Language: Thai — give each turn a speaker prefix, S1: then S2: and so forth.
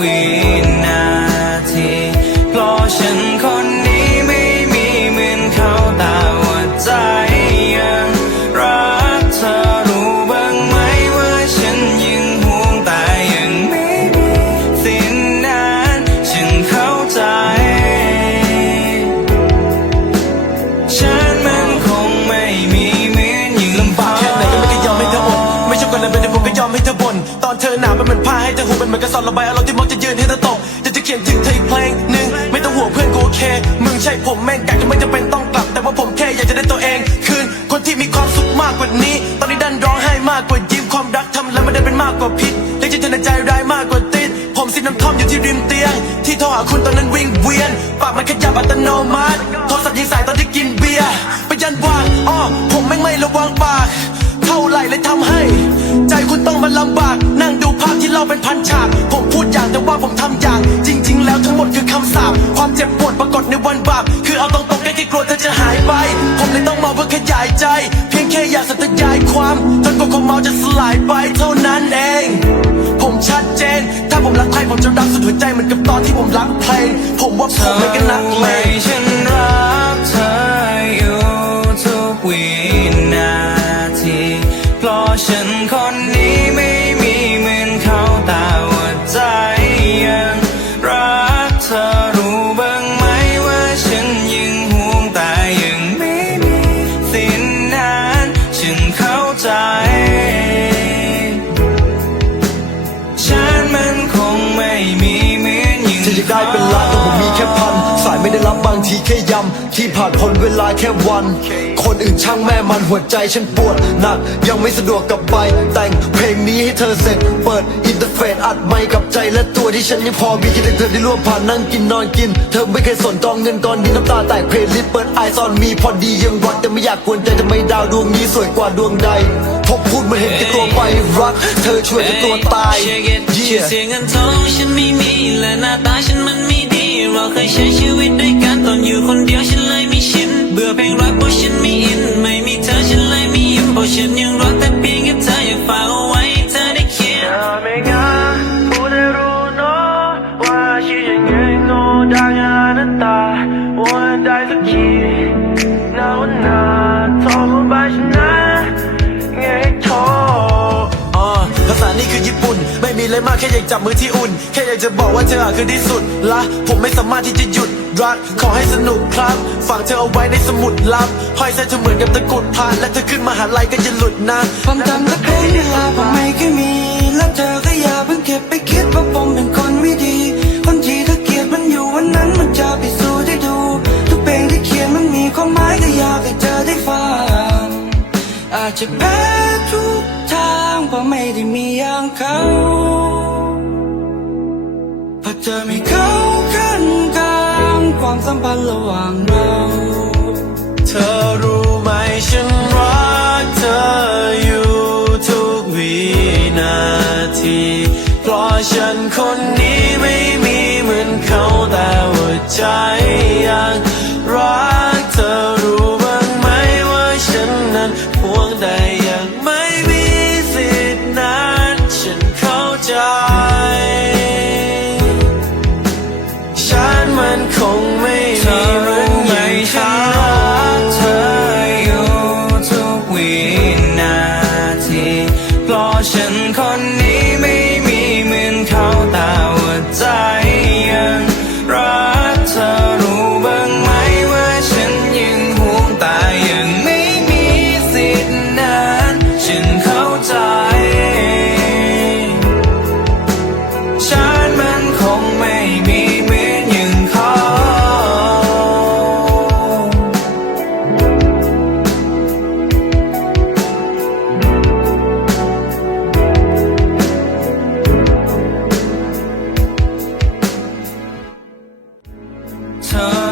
S1: วินาทีเพราะฉันคนนี้ไม่มีเหมือนเขาแต่หัวใจยังรักเธอรู้บ้างไหมว่าฉันยังห่วงแต่ยังไม่มีสิ้นนานฉันเข้าใจ ฉันมันคงไม่มีเหมือนอยิ่ลำบากแค่ไหนก็ไม่เคยยอมให้เธออ
S2: ดไม่ชอบกันเลยไป็นแต่ผมก็ยอมให้เธอบ่นตอนเธอหนา จะหูเป็นเหมือนกระสอบระบายอารมณ์ที่มักจะยืนให้เธอตกจะจะเขียนถึงเธออีกเพลงหนึ่งไม่ต้องห่วงเพื่อนกูโอเค มึงใช่ผมแม่งไก่ก็ไม่จำเป็นต้องกลับ แต่ว่าผมแค่อยากจะได้ตัวเอง คืนคนที่มีความสุขมากกว่านี้ ตอนนี้ดันร้องไห้มากกว่ายิ้มความรักทำแล้วไม่ได้เป็นมากกว่าพิษเรียกใจเธอในใจร้ายมากกว่าติด ผมสิน้ำท่อมอยู่ที่ริมเตียง ที่โทรหาคุณตอนนั้นวิ่งเวียนปากมันขยับอัตโนมัติโทรศัพท์ยิงสายตอนที่กินเบียร์ไปยันวางอ้อผมแม่งไม่ระวังปากเท่าไหร่เลยทำให้ ใจคุณต้องมาลำบากนั่งดูภาพที่ เล่าเป็นพันฉาก ผมพูดอย่างแต่ว่าผมทำอย่าง จริง ๆ แล้วทั้งหมดคือคำสาปความเจ็บปวดปรากฏในวันบาปคือเอาตรงๆแค่กลัวเธอจะหายไป ผมเลยต้องมาเพื่อขยายใจ เพียงแค่อยากสัตยายความจนกว่าความเมาจะสลายไปเท่านั้นเอง ผมชัดเจน ถ้าผมรักใครผมจะรักสุดหัวใจเหมือนกับตอนที่ผมรักเพลง ผมว่าผมไม่กันนักเลง
S1: ฉันรักเธออยู่ทุกวินาทีเพราะฉันคน ไม่มีเหมือนอย่างจะอยากได้เป็นล้า
S3: ทีแค่ย้ำที่ผ่านพ้นเวลาแค่วัน คนอื่นช่างแม่มันหัวใจฉันปวดหนัก ยังไม่สะดวกกับไป แต่งเพลงนี้ให้เธอเสร็จ เปิดอินเทอร์เฟซอัดไมค์กับใจและตัวที่ฉันยังพอมีคิดถึงเธอที่ร่วมผ่านนั่งกินนอนกิน เธอไม่เคยสนกองเงินกองดินน้ำตาแตกเพลย์ลิสต์เปิดไอซอนมีพอดียังรักแต่ไม่อยากกวนใจทำไมดาวดวงนี้สวยกว่าดวงใดพบพูดมาเห็นแก่ตัวไปรัก เธอช่วยแก่ตัวตายเชื่อ
S4: ชื่อ Yeah เสียงเงินทองฉันไม่มีและหน้าตาฉันมันไม่ดีเราเคยใช้ชีวิต
S2: อะไรมากแค่อยากจับมือที่อุ่น แค่อยากจะบอกว่าเธอคือที่สุดละผมไม่สามารถที่จะหยุดรักขอให้สนุกครับฝากเธอเอาไว้ในสมุดลับห้อยใส่เธอเหมือนกับตะกุดผ่านและเธอขึ้นมาหาลัยก็จะหลุดนะคว
S5: ามจำแล
S2: ะ
S5: เพลงเวลาผมไม่เคยมี และเธอก็อย่าเพิ่งเก็บไปคิดว่าผมเป็นคนไม่ดีคนที่เธอเกลียดมันอยู่วันนั้นมันจะพิสูจน์ให้ดู ทุกเพลงที่เขียนมันมีความหมายก็อยากให้เธอได้ฟังอาจจะแพ้ทุกท ก็ไม่ได้มีอย่างเขาพอเจอไม่เขาขั้นกลางความสัมพันธ์ระหว่างเรา
S2: เธอรู้ไหมฉันรักเธออยู่ทุกวินาที เพราะฉันคนนี้ไม่มีเหมือนเขาแต่หัวใจยังรักเธอรู้บ้างไหมว่าฉันนั้นพวงใด job.
S1: 터